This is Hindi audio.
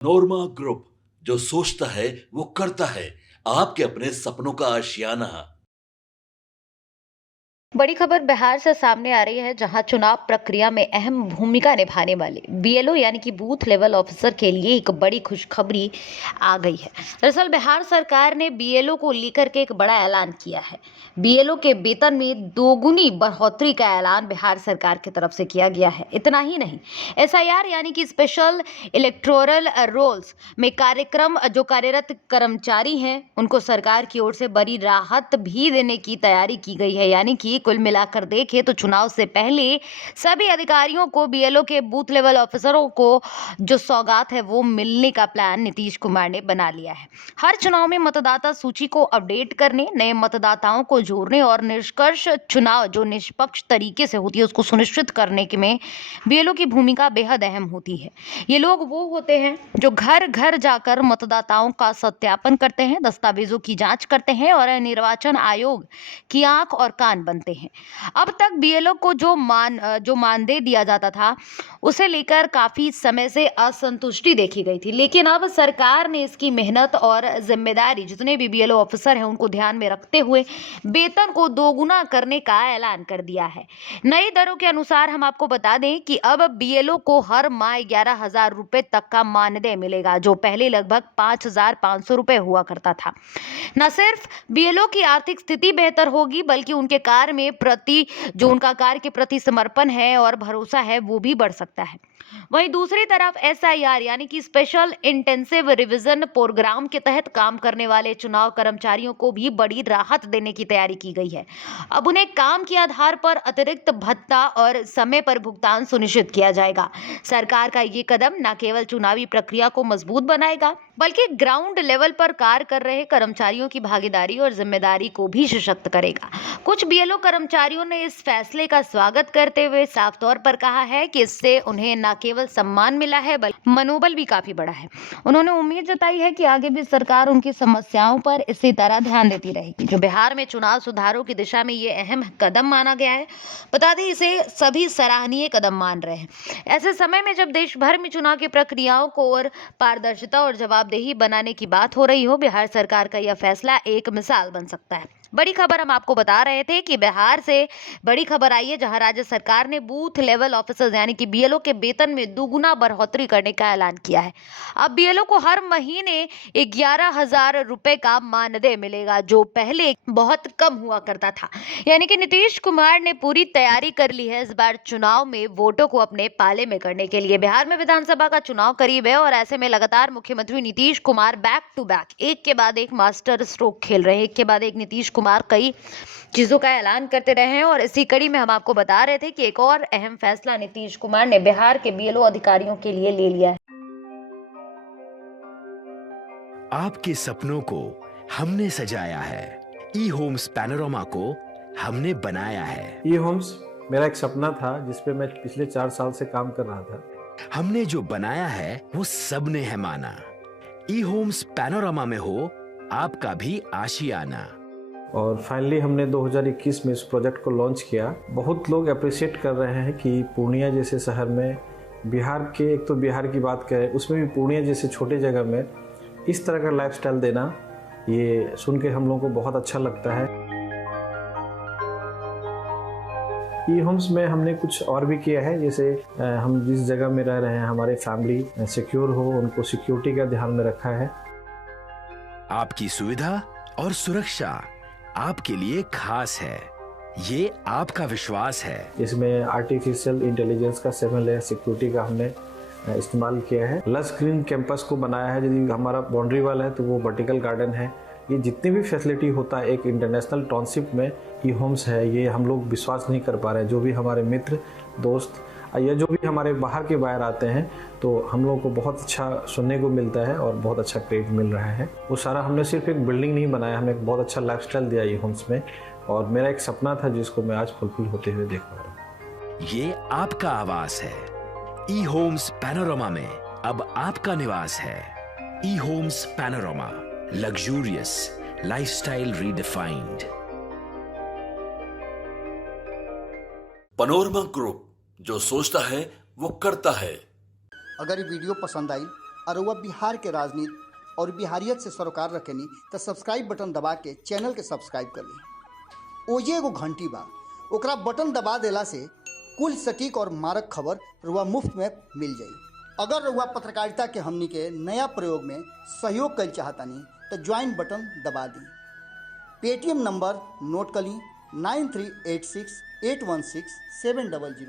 नोरमा ग्रुप, जो सोचता है वो करता है। आपके अपने सपनों का आशियाना। बड़ी खबर बिहार से सामने आ रही है, जहां चुनाव प्रक्रिया में अहम भूमिका निभाने वाले बीएलओ यानी कि बूथ लेवल ऑफिसर के लिए एक बड़ी खुशखबरी आ गई है। दरअसल बिहार सरकार ने बीएलओ को लेकर के एक बड़ा ऐलान किया है। बीएलओ के वेतन में दोगुनी बढ़ोतरी का ऐलान बिहार सरकार की तरफ से किया गया है। इतना ही नहीं, एसआईआर यानी कि स्पेशल इलेक्टोरल रोल्स में कार्यक्रम जो कार्यरत कर्मचारी हैं, उनको सरकार की ओर से बड़ी राहत भी देने की तैयारी की गई है। यानी कि कुल मिलाकर देखें तो चुनाव से पहले सभी अधिकारियों को, बीएलओ के बूथ लेवल ऑफिसरों को जो सौगात है वो मिलने का प्लान नीतीश कुमार ने बना लिया है। हर चुनाव में मतदाता सूची को अपडेट करने, नए मतदाताओं को जोड़ने और निष्कर्ष चुनाव जो निष्पक्ष तरीके से होती है उसको सुनिश्चित करने के में बीएलओ की भूमिका बेहद अहम होती है। ये लोग वो होते हैं जो घर घर जाकर मतदाताओं का सत्यापन करते हैं, दस्तावेजों की जांच करते हैं और निर्वाचन आयोग की आंख और कान बनते हैं। अब तक बीएलओ को जो मानदेय दिया जाता था, उसे लेकर काफी समय से असंतुष्टि देखी गई थी, लेकिन अब सरकार ने इसकी मेहनत और जिम्मेदारी जितने भी बीएलओ ऑफिसर हैं उनको ध्यान में रखते हुए वेतन को दोगुना करने का ऐलान कर दिया है। नई दरों के अनुसार हम आपको बता दें कि अब बीएलओ को हर माह 11,000 रुपए तक का मानदेय मिलेगा, जो पहले लगभग 5,500 रुपए हुआ करता था। न सिर्फ बीएलओ की आर्थिक स्थिति बेहतर होगी, बल्कि उनका कार्य के प्रति समर्पण है और भरोसा है वो भी बढ़ सकता है। वहीं दूसरी तरफ एसआईआर यानी कि स्पेशल इंटेंसिव रिवीजन प्रोग्राम के तहत काम करने वाले चुनाव कर्मचारियों को भी बड़ी राहत देने की तैयारी की गई है। अब उन्हें काम के आधार पर अतिरिक्त भत्ता और समय पर भुगतान सुनिश्चित किया जाएगा। सरकार का ये कदम न केवल चुनावी प्रक्रिया को मजबूत बनाएगा, बल्कि ग्राउंड लेवल पर कार्य कर रहे कर्मचारियों की भागीदारी और जिम्मेदारी को भी सशक्त करेगा। कुछ बीएलओ कर्मचारियों ने इस फैसले का स्वागत करते हुए साफ तौर पर कहा है कि इससे उन्हें न केवल सम्मान मिला है, बल्कि मनोबल भी काफी बढ़ा है। उन्होंने उम्मीद जताई है कि आगे भी सरकार उनकी समस्याओं पर इसी तरह ध्यान देती रहेगी। जो बिहार में चुनाव सुधारों की दिशा में ये अहम कदम माना गया है, बता दें इसे सभी सराहनीय कदम मान रहे हैं। ऐसे समय में जब देश भर में चुनाव की प्रक्रियाओं को और पारदर्शिता और जवाबदेही बनाने की बात हो रही हो, बिहार सरकार का यह फैसला एक मिसाल बन सकता है। बड़ी खबर हम आपको बता रहे थे कि बिहार से बड़ी खबर आई है, जहां राज्य सरकार ने बूथ लेवल ऑफिसर्स यानी कि बीएलओ के वेतन में दुगुना बढ़ोतरी करने का ऐलान किया है। अब बीएलओ को हर महीने 11,000 रुपए का मानदेय मिलेगा, जो पहले बहुत कम हुआ करता था। यानी कि नीतीश कुमार ने पूरी तैयारी कर ली है इस बार चुनाव में वोटों को अपने पाले में करने के लिए। बिहार में विधानसभा का चुनाव करीब है और ऐसे में लगातार मुख्यमंत्री Nitish Kumar back to back एक के बाद एक मास्टर स्ट्रोक खेल रहे हैं। एक के बाद एक नीतीश कुमार कई चीजों का ऐलान करते रहे हैं और इसी कड़ी में हम आपको बता रहे थे कि एक और अहम फैसला नीतीश कुमार ने बिहार के बीएलओ अधिकारियों के लिए ले लिया है। आपके सपनों को हमने सजाया है, ई होम्स पैनोरमा को हमने बनाया है। ई होम्स मेरा एक सपना था जिस पे मैं पिछले 4 साल से काम कर रहा था। हमने जो बनाया है वो सबने है माना। ई होम्स पैनोरमा में हो आपका भी आशियाना। और फाइनली हमने 2021 में इस प्रोजेक्ट को लॉन्च किया। बहुत लोग अप्रिशिएट कर रहे हैं कि पूर्णिया जैसे शहर में, बिहार के, एक तो बिहार की बात करें उसमें भी पूर्णिया जैसे छोटे जगह में इस तरह का लाइफस्टाइल देना, ये सुन के हम लोगों को बहुत अच्छा लगता है। ई होम्स में हमने कुछ और भी किया है, जैसे हम जिस जगह में रह रहे हैं हमारे फैमिली सिक्योर हो, उनको सिक्योरिटी का ध्यान में रखा है। आपकी सुविधा और सुरक्षा आपके लिए खास है, ये आपका विश्वास है। इसमें आर्टिफिशियल इंटेलिजेंस का 7 लेयर सिक्योरिटी का हमने इस्तेमाल किया है। लस ग्रीन कैंपस को बनाया है। यदि हमारा बाउंड्री वाल है तो वो वर्टिकल गार्डन है। ये जितनी भी फैसिलिटी होता है एक इंटरनेशनल टाउनशिप में, ई होम्स है, ये हम लोग विश्वास नहीं कर पा रहे हैं। जो भी हमारे मित्र दोस्त या जो भी हमारे बाहर के बाहर आते हैं तो हम लोगों को बहुत अच्छा सुनने को मिलता है और बहुत अच्छा क्रेडिट मिल रहा है। वो सारा हमने सिर्फ एक बिल्डिंग नहीं बनाया, हमें एक बहुत अच्छा लाइफस्टाइल दिया ई होम्स में, और मेरा एक सपना था जिसको मैं आज फुलफिल होते हुए देख पा रहा हूँ। ये आपका आवास है। ई होम्स पैनोरमा में अब आपका निवास है। E Homes Panorama, luxurious lifestyle redefined. Panorama group, जो सोचता है वो करता है। अगर ये वीडियो पसंद आई, और वह बिहार के राजनीति और बिहारियत से सरोकार रखेनी तो सब्सक्राइब बटन दबा के चैनल के सब्सक्राइब कर ली। ओजे एगो घंटी बा, ओकरा बटन दबा देला से कुल सटीक और मारक खबर रुआ मुफ्त में मिल जाई। अगर रुआ पत्रकारिता के हमनी के नया प्रयोग में सहयोग कर चाहतानी तो ज्वाइन बटन दबा दी। पेटीएम नंबर नोट कर ली 9386816700।